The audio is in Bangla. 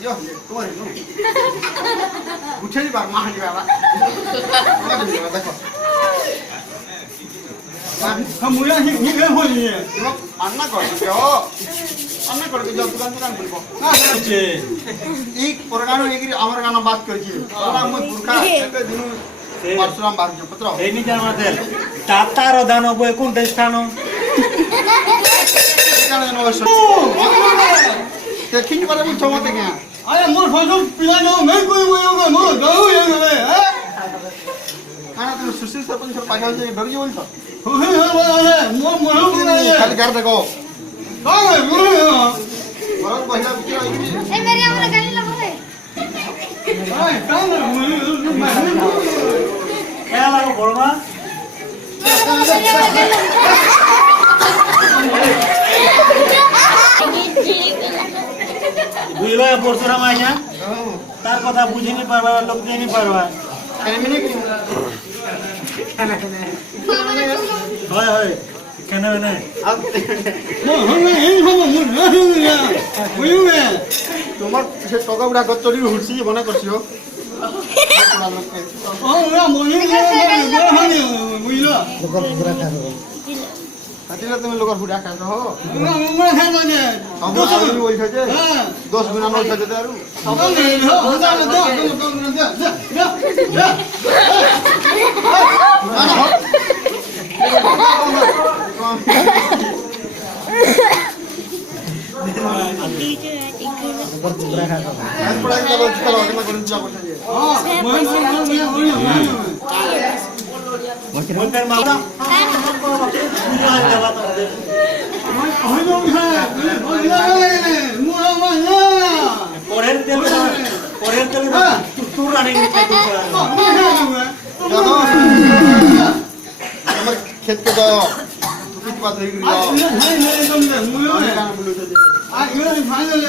Yo, তোমার এলো উঠে দিবার মা হাঁটি বাবা দেখো মুলা হিকে হই এবং রান্না করে রান্না করে দোকান দোকান করবো আছে এই পরগানো এগিরি আমার গানা বাদ করেছি ওরা মই পুরখা এতে দিনু পরশুরাম বাদ পত্র এই নি জামাতেল তাতার দানব কোন স্থান এখানে নবশ দেখিন পারে বলছো মতে কেন আরে মোর ফটো পিলানো নাই কই বইওগে মোর গাও এগে কারণ তুমি সুশীল সরপঞ্চ পাখা হচ্ছে ডরি বলছো মোর মোর খালি গার দেখো কাই মোর বরং কহিলা বিক্রি হইবি এই মেরি আমরা গালি লাগবে আই কাম খেলা লাগো বড়মা বুঝলো পরশুরাম আইয়া তার কথা বুঝিনি পারবা লোক জানি পারবা এমনি কি হয় হয় কেন না তোমার সে টকা উড়া গচ্চরি হুড়ছি মনে করছিও হাতিলা তুমি লোকের হুড়া খাইছো হো আমি বলছো যে 10 গুণা নয় খাইছো আরু পরের তেল তুর রানি আমার ক্ষেত্রে দাও টুকি পাত হয়ে গেল ফাইনাল